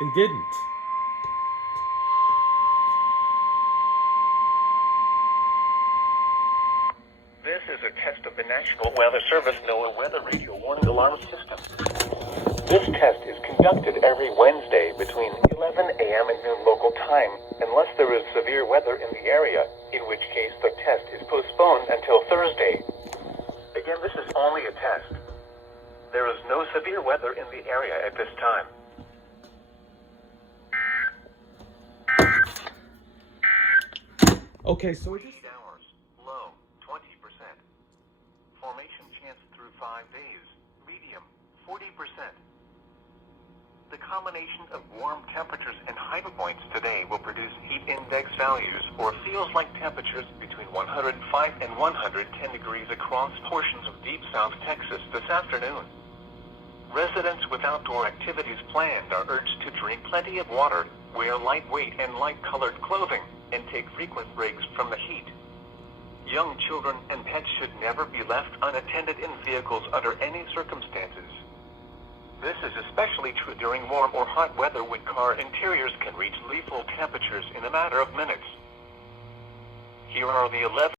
They didn't. This is a test of the National Weather Service NOAA Weather Radio Warning Alarm System. This test is conducted every Wednesday between 11 a.m. and noon local time, unless there is severe weather in the area, in which case the test is postponed until Thursday. Again, this is only a test. There is no severe weather in the area at this time. Okay, so it just... Heat hours, low, 20%. Formation chance through 5 days, medium, 40%. The combination of warm temperatures and high points today will produce heat index values or feels like temperatures between 105 and 110 degrees across portions of deep South Texas this afternoon. Residents with outdoor activities planned are urged to drink plenty of water, wear lightweight and light-colored clothing, and take frequent breaks from the heat. Young children and pets should never be left unattended in vehicles under any circumstances. This is especially true during warm or hot weather when car interiors can reach lethal temperatures in a matter of minutes. Here are the 11